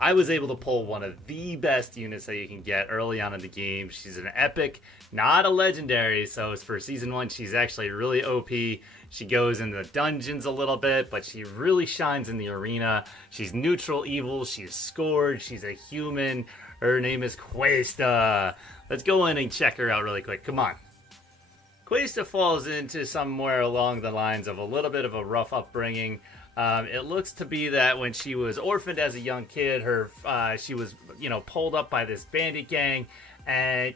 I was able to pull one of the best units that you can get early on in the game. She's an epic, not a legendary, so for Season 1, she's actually really OP. She goes in the dungeons a little bit, but she really shines in the arena. She's neutral evil, she's scored, she's a human. Her name is Questa. Let's go in and check her out really quick. Come on. Questa falls into somewhere along the lines of a little bit of a rough upbringing. It looks to be that when she was orphaned as a young kid, she was, pulled up by this bandit gang, and,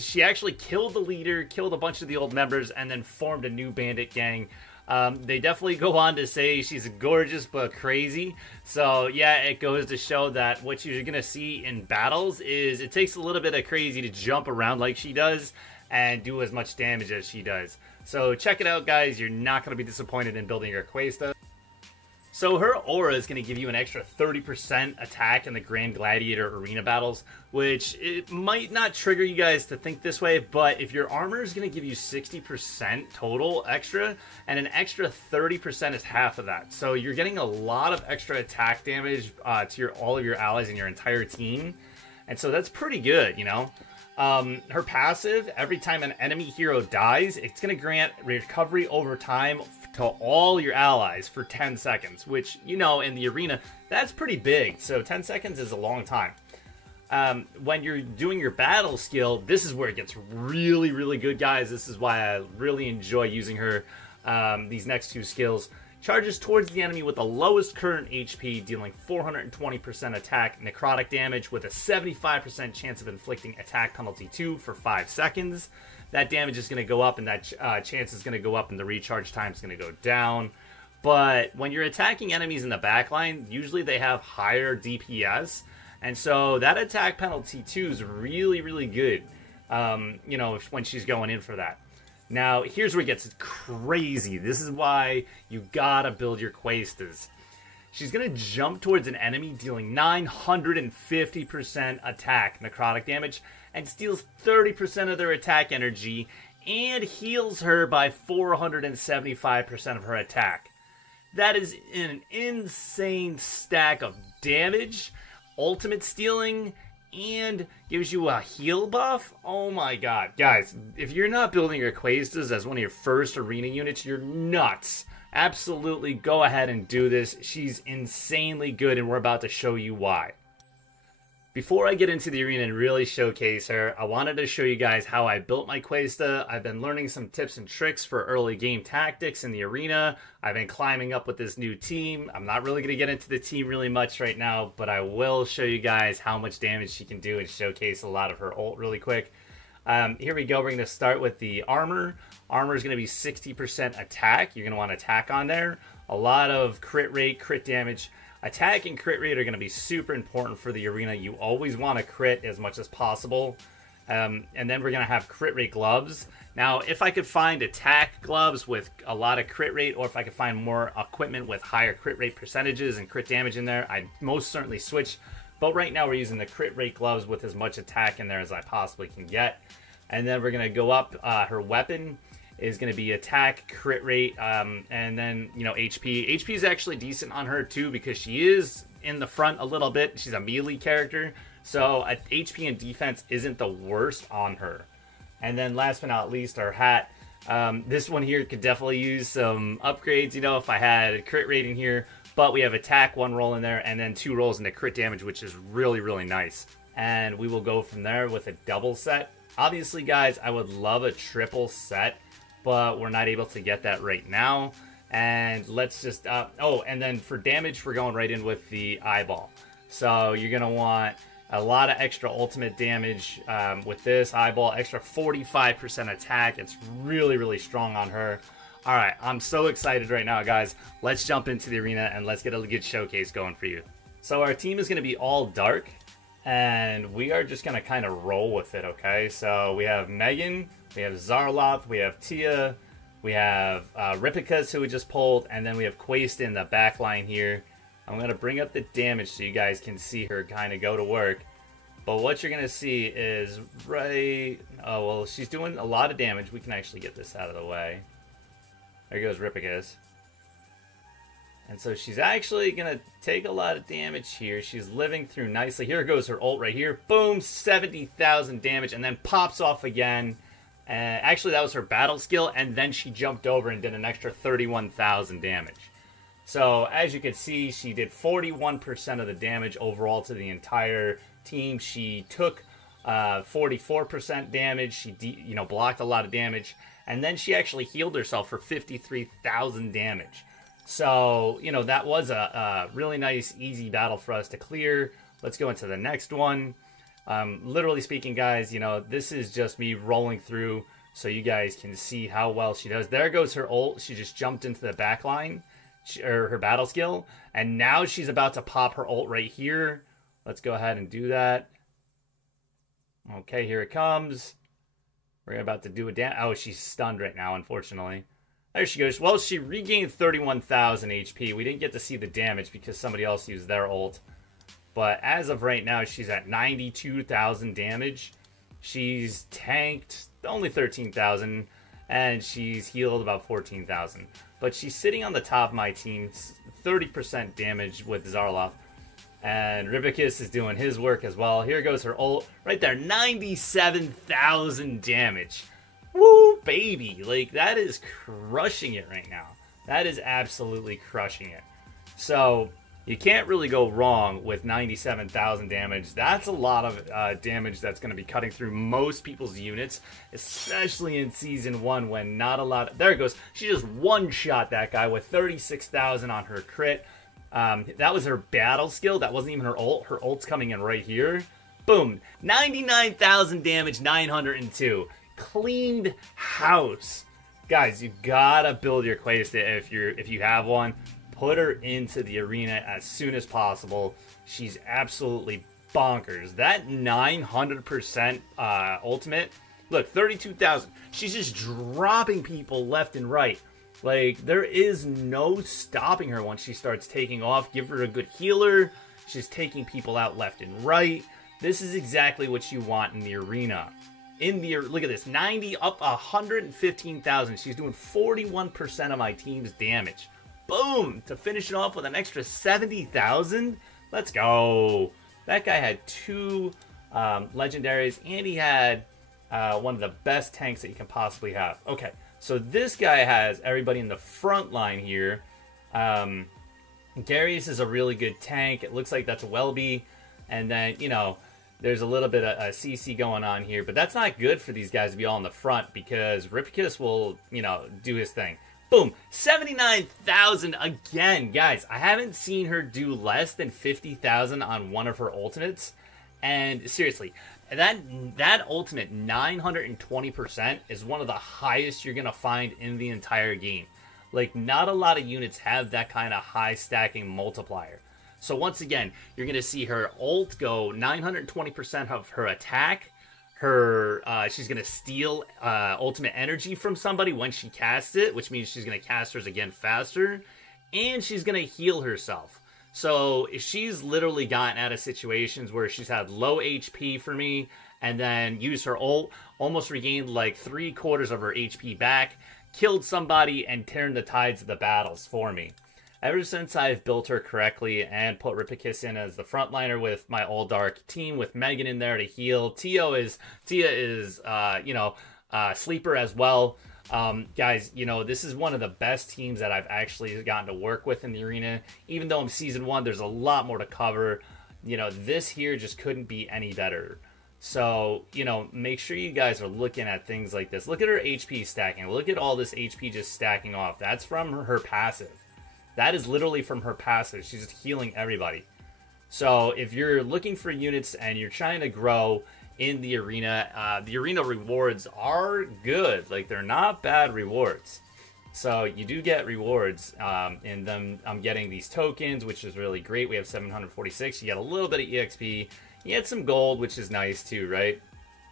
she actually killed the leader, killed a bunch of the old members, and then formed a new bandit gang. They definitely go on to say she's gorgeous but crazy. So, yeah, it goes to show that what you're going to see in battles is it takes a little bit of crazy to jump around like she does and do as much damage as she does. So, check it out, guys. You're not going to be disappointed in building your Questa. So her aura is going to give you an extra 30% attack in the Grand Gladiator arena battles, which it might not trigger you guys to think this way, but if your armor is going to give you 60% total extra, and an extra 30% is half of that. So you're getting a lot of extra attack damage to all of your allies and your entire team, and so that's pretty good, Her passive, every time an enemy hero dies, it's going to grant recovery over time to all your allies for 10 seconds, which, in the arena, that's pretty big. So 10 seconds is a long time. When you're doing your battle skill, this is where it gets really, really good, guys. This is why I really enjoy using her, these next two skills. Charges towards the enemy with the lowest current HP, dealing 420% attack necrotic damage with a 75% chance of inflicting attack penalty 2 for 5 seconds. That damage is going to go up, and that chance is going to go up, and the recharge time is going to go down. But when you're attacking enemies in the backline, usually they have higher DPS, and so that attack penalty 2 is really, really good, when she's going in for that. Now, here's where it gets crazy. This is why you gotta build your Questas. She's gonna jump towards an enemy, dealing 950% attack necrotic damage, and steals 30% of their attack energy, and heals her by 475% of her attack. That is an insane stack of damage, ultimate stealing, and gives you a heal buff. Oh my god. Guys, if you're not building your Questas as one of your first arena units, you're nuts. Absolutely go ahead and do this. She's insanely good, and we're about to show you why. Before I get into the arena and really showcase her, I wanted to show you guys how I built my Questa. I've been learning some tips and tricks for early game tactics in the arena. I've been climbing up with this new team. I'm not really going to get into the team really much right now, but I will show you guys how much damage she can do and showcase a lot of her ult really quick. Here we go. We're going to start with the armor. Armor is going to be 60% attack. You're going to want attack on there. A lot of crit rate, crit damage. Attack and crit rate are going to be super important for the arena. You always want to crit as much as possible. And then we're going to have crit rate gloves. Now, if I could find attack gloves with a lot of crit rate, or if I could find more equipment with higher crit rate percentages and crit damage in there, I'd most certainly switch. But right now we're using the crit rate gloves with as much attack in there as I possibly can get. And then we're going to go up. Her weapon is going to be attack, crit rate, and then, HP. HP is actually decent on her, too, because she is in the front a little bit. She's a melee character, so HP and defense isn't the worst on her. And then last but not least, our hat. This one here could definitely use some upgrades, if I had a crit rate in here. But we have attack, 1 roll in there, and then 2 rolls into crit damage, which is really, really nice. And we will go from there with a double set. Obviously, guys, I would love a triple set, but we're not able to get that right now. And let's just, and then for damage, we're going right in with the eyeball. So you're going to want a lot of extra ultimate damage with this eyeball, extra 45% attack. It's really, really strong on her. All right, I'm so excited right now, guys. Let's jump into the arena and let's get a good showcase going for you. So our team is going to be all dark, and we are just going to kind of roll with it, okay? So we have Megan, we have Zarloth, we have Tia, we have Ripicus, who we just pulled, and then we have Questa in the back line here. I'm going to bring up the damage so you guys can see her kind of go to work. But what you're going to see is she's doing a lot of damage. We can actually get this out of the way. There goes Ripicus. And so she's actually going to take a lot of damage here. She's living through nicely. Here goes her ult right here. Boom, 70,000 damage, and then pops off again. Actually, that was her battle skill, and then she jumped over and did an extra 31,000 damage. So, as you can see, she did 41% of the damage overall to the entire team. She took 44% damage. She blocked a lot of damage. And then she actually healed herself for 53,000 damage. So, that was a really nice, easy battle for us to clear. Let's go into the next one. Literally speaking, guys, this is just me rolling through so you guys can see how well she does. There goes her ult. She just jumped into the back line, or her battle skill. And now she's about to pop her ult right here. Let's go ahead and do that. Okay, here it comes. We're about to do a damage. Oh, she's stunned right now, unfortunately. There she goes. Well, she regained 31,000 HP. We didn't get to see the damage because somebody else used their ult. But as of right now, she's at 92,000 damage. She's tanked only 13,000. And she's healed about 14,000. But she's sitting on the top of my team. 30% damage with Zarloth. And Ribicus is doing his work as well. Here goes her ult. Right there, 97,000 damage. Woo, baby. Like, that is crushing it right now. That is absolutely crushing it. So, you can't really go wrong with 97,000 damage. That's a lot of damage that's going to be cutting through most people's units, especially in Season 1 when not a lot... There it goes. She just one-shot that guy with 36,000 on her crit. That was her battle skill. That wasn't even her ult. Her ult's coming in right here. Boom. 99,000 damage, 902. Cleaned house. Guys, you gotta build your Questa if you have one. Put her into the arena as soon as possible. She's absolutely bonkers. That 900% ultimate. Look, 32,000. She's just dropping people left and right. Like, there is no stopping her once she starts taking off. Give her a good healer. She's taking people out left and right. This is exactly what you want in the arena. Look at this, 90 up 115,000. She's doing 41% of my team's damage. Boom! To finish it off with an extra 70,000. Let's go. That guy had 2 legendaries, and he had one of the best tanks that you can possibly have. Okay. So this guy has everybody in the front line here. Darius is a really good tank. It looks like that's a Welby. And then, there's a little bit of a CC going on here. But that's not good for these guys to be all in the front because Ripicus will, do his thing. Boom! 79,000 again. Guys, I haven't seen her do less than 50,000 on one of her ultimates. And seriously... That ultimate 920% is one of the highest you're going to find in the entire game. Like, not a lot of units have that kind of high stacking multiplier. So once again, you're going to see her ult go 920% of her attack. She's going to steal ultimate energy from somebody when she casts it, which means she's going to cast hers again faster. And she's going to heal herself. So she's literally gotten out of situations where she's had low HP for me and then used her ult, almost regained like 3/4 of her HP back, killed somebody, and turned the tides of the battles for me. Ever since I've built her correctly and put Ripicus in as the frontliner with my all dark team with Megan in there to heal, Tia is sleeper as well. Guys, this is one of the best teams that I've actually gotten to work with in the arena. Even though I'm Season 1, there's a lot more to cover. This here just couldn't be any better. So, make sure you guys are looking at things like this. Look at her HP stacking. Look at all this HP just stacking off. That's from her passive. That is literally from her passive. She's just healing everybody. So, if you're looking for units and you're trying to grow in the arena rewards are good. Like, they're not bad rewards. So you do get rewards in them. I'm getting these tokens, which is really great. We have 746. You get a little bit of EXP. You get some gold, which is nice too, right?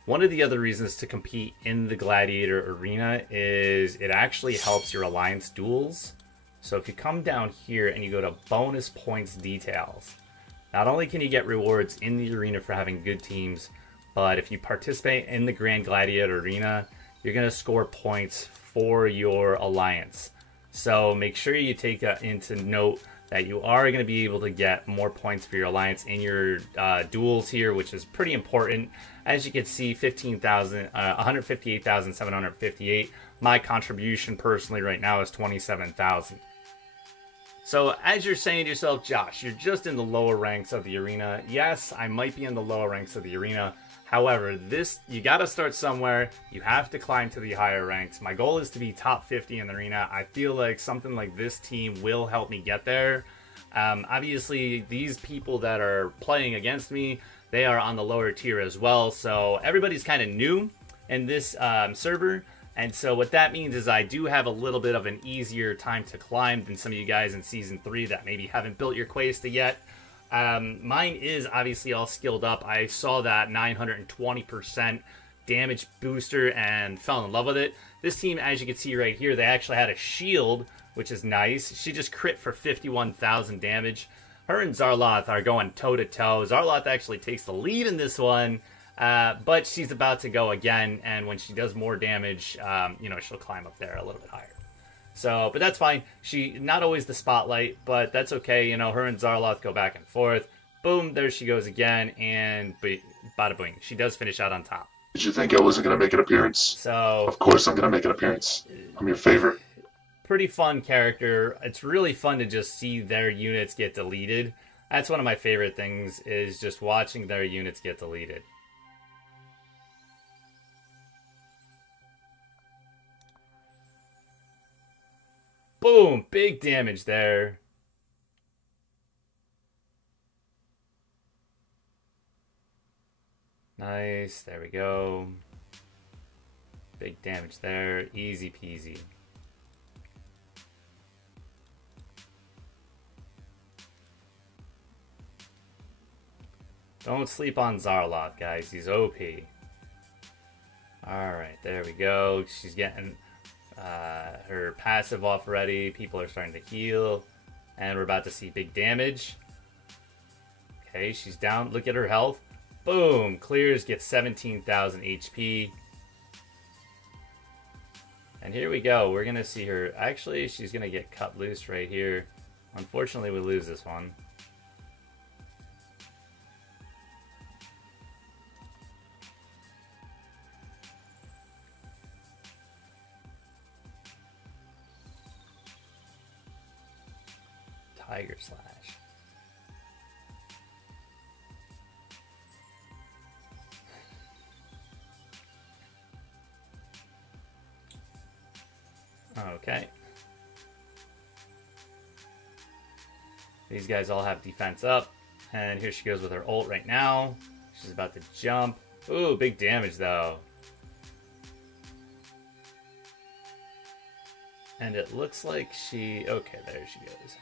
One of the other reasons to compete in the Gladiator arena is it actually helps your alliance duels. So if you come down here and you go to bonus points details, not only can you get rewards in the arena for having good teams, but if you participate in the Grand Gladiator Arena, you're going to score points for your alliance. So make sure you take into note that you are going to be able to get more points for your alliance in your duels here, which is pretty important. As you can see, 158,758. My contribution personally right now is 27,000. So as you're saying to yourself, Josh, you're just in the lower ranks of the arena. Yes, I might be in the lower ranks of the arena. However, you got to start somewhere. You have to climb to the higher ranks. My goal is to be top 50 in the arena. I feel like something like this team will help me get there. Obviously, these people that are playing against me, they are on the lower tier as well. So everybody's kind of new in this server. And so what that means is I do have a little bit of an easier time to climb than some of you guys in Season 3 that maybe haven't built your Questa yet. Mine is obviously all skilled up. I saw that 920% damage booster and fell in love with it. This team, as you can see right here, they actually had a shield, which is nice. She just crit for 51,000 damage. Her and Zarloth are going toe-to-toe. Zarloth actually takes the lead in this one, but she's about to go again, and when she does more damage, you know, she'll climb up there a little bit higher. So, but that's fine. She, not always the spotlight, but that's okay. You know, her and Zarloth go back and forth. Boom, there she goes again, and bada boing. She does finish out on top. Did you think I wasn't going to make an appearance? So, of course I'm going to make an appearance. I'm your favorite. Pretty fun character. It's really fun to just see their units get deleted. That's one of my favorite things, is just watching their units get deleted. Boom! Big damage there. Nice. There we go. Big damage there. Easy peasy. Don't sleep on Zarloth, guys. He's OP. Alright, there we go. She's getting her passive off already. People are starting to heal. And we're about to see big damage. Okay, she's down. Look at her health. Boom! Clears, gets 17,000 HP. And here we go. We're going to see her. Actually, she's going to get cut loose right here. Unfortunately, we lose this one. Tiger Slash. Okay. These guys all have defense up. And here she goes with her ult right now. She's about to jump. Ooh, big damage though. And it looks like she... Okay, there she goes.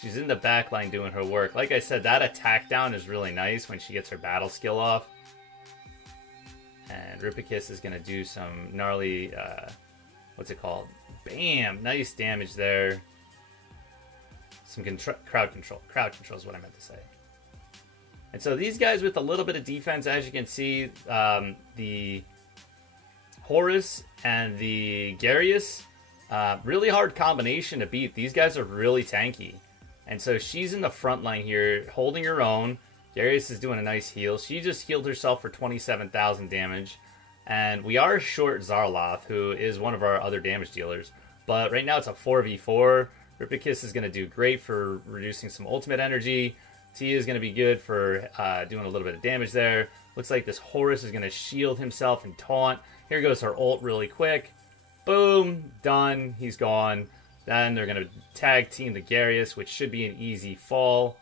She's in the back line doing her work. Like I said, that attack down is really nice when she gets her battle skill off. And Ripicus is going to do some gnarly... what's it called? Bam! Nice damage there. Some crowd control. Crowd control is what I meant to say. And so these guys with a little bit of defense, as you can see, the Horus and the Garius, really hard combination to beat. These guys are really tanky. And so she's in the front line here, holding her own. Garius is doing a nice heal. She just healed herself for 27,000 damage. And we are short Zarloth, who is one of our other damage dealers. But right now it's a 4v4. Ripicus is going to do great for reducing some ultimate energy. Tia is going to be good for doing a little bit of damage there. Looks like this Horus is going to shield himself and taunt. Here goes her ult really quick. Boom. Done. He's gone. Then they're going to tag team the Garius, which should be an easy fall.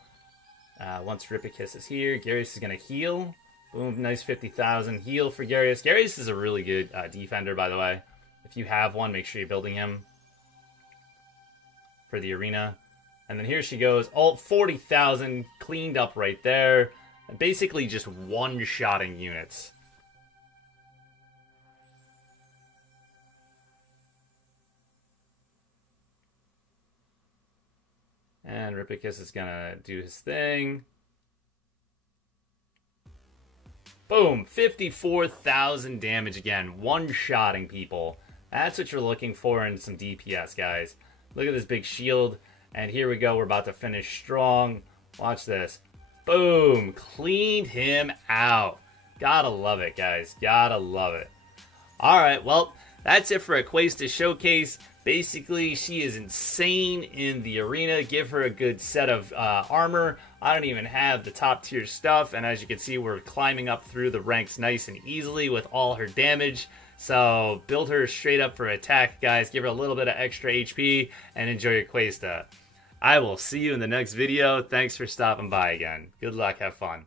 Once Ripicus is here, Garius is going to heal. Boom, nice 50,000 heal for Garius. Garius is a really good defender, by the way. If you have one, make sure you're building him for the arena. And then here she goes. Ult 40,000 cleaned up right there. Basically just one-shotting units. And Ripicus is going to do his thing. Boom, 54,000 damage again, one-shotting people. That's what you're looking for in some DPS, guys. Look at this big shield. And here we go. We're about to finish strong. Watch this. Boom. Cleaned him out. Gotta love it, guys. Gotta love it. Alright, well, that's it for a Questa showcase. Basically, she is insane in the arena. Give her a good set of armor. I don't even have the top tier stuff. And as you can see, we're climbing up through the ranks nice and easily with all her damage. So build her straight up for attack, guys. Give her a little bit of extra HP and enjoy your Questa. I will see you in the next video. Thanks for stopping by again. Good luck. Have fun.